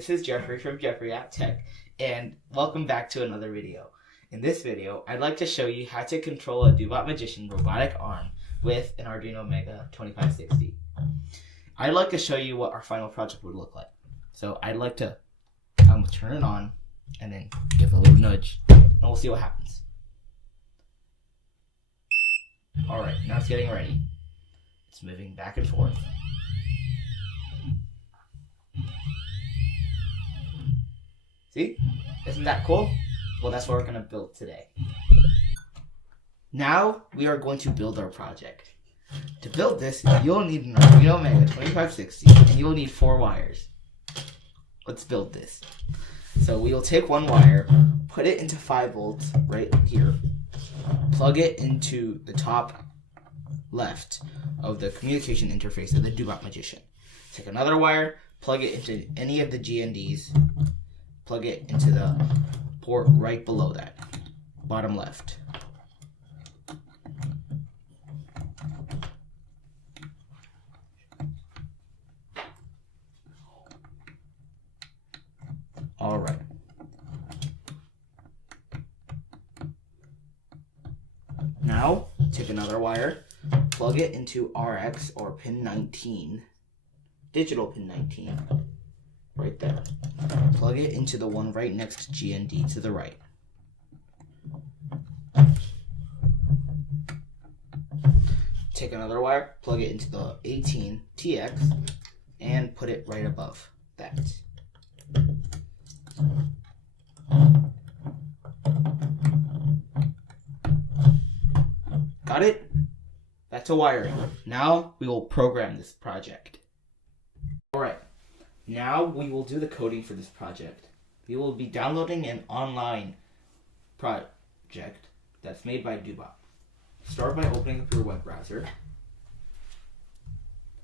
this is Jeffrey from Jeffrey at Tech, and welcome back to another video. In this video, I'd like to show you how to control a Dobot Magician robotic arm with an Arduino Mega 2560. I'd like to show you what our final project would look like. So I'd like to turn it on and then give a little nudge, and we'll see what happens. Alright, now it's getting ready. It's moving back and forth. See? Isn't that cool? Well, that's what we're going to build today. Now, we are going to build our project. To build this, you'll need an Arduino Mega 2560, and you'll need 4 wires. Let's build this. So we will take one wire, put it into 5 volts right here, plug it into the top left of the communication interface of the Dobot Magician. Take another wire, plug it into any of the GNDs, plug it into the port right below that, bottom left. Alright. Now, take another wire, plug it into RX or pin 19, digital pin 19, right there. Plug it into the one right next to GND to the right. Take another wire, plug it into the 18 TX, and put it right above that. Got it? That's a wiring. Now we will program this project. Alright, now we will do the coding for this project. We will be downloading an online project that's made by Dobot. Start by opening up your web browser,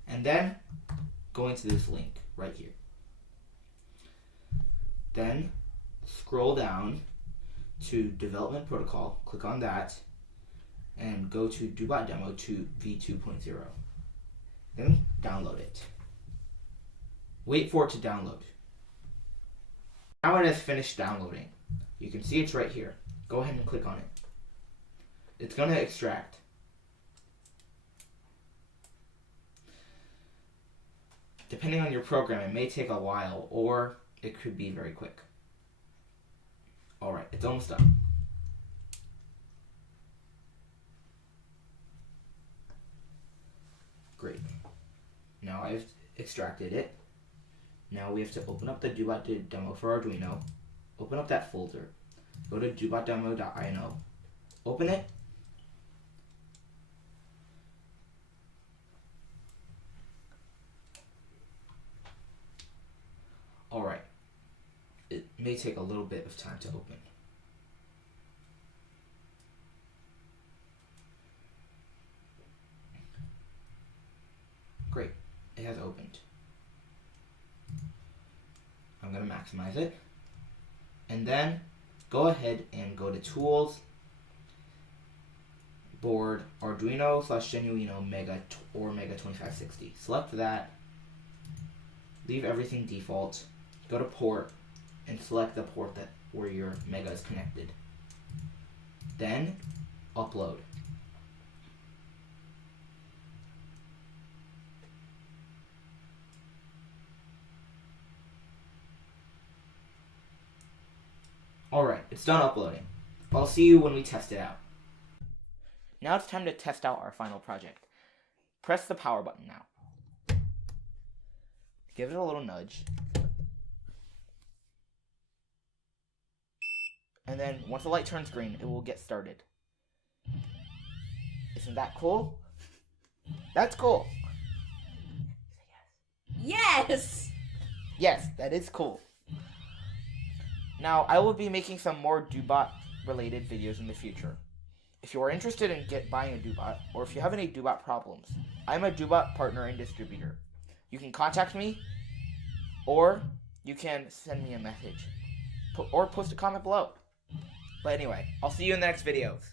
and then going to this link right here. Then scroll down to Development Protocol, click on that, and go to Dobot Demo to v2.0. Then download it. Wait for it to download. Now it has finished downloading. You can see it's right here. Go ahead and click on it. It's going to extract. Depending on your program, it may take a while, or it could be very quick. Alright, it's almost done. Great. Now I've extracted it. Now we have to open up the Dobot demo for Arduino. Open up that folder. Go to dobotdemo.ino. Open it. Alright. It may take a little bit of time to open. Great. It has opened. I'm going to maximize it. And then go ahead and go to Tools, Board, Arduino / Genuino Mega or Mega 2560. Select that. Leave everything default. Go to Port and select the port where your Mega is connected. Then upload. Alright, it's done uploading. I'll see you when we test it out. Now it's time to test out our final project. Press the power button now. Give it a little nudge. And then once the light turns green, it will get started. Isn't that cool? That's cool. Yes! Yes, that is cool. Now, I will be making some more Dobot related videos in the future. If you are interested in buying a Dobot, or if you have any Dobot problems, I'm a Dobot partner and distributor. You can contact me, or you can send me a message, or post a comment below. But anyway, I'll see you in the next videos.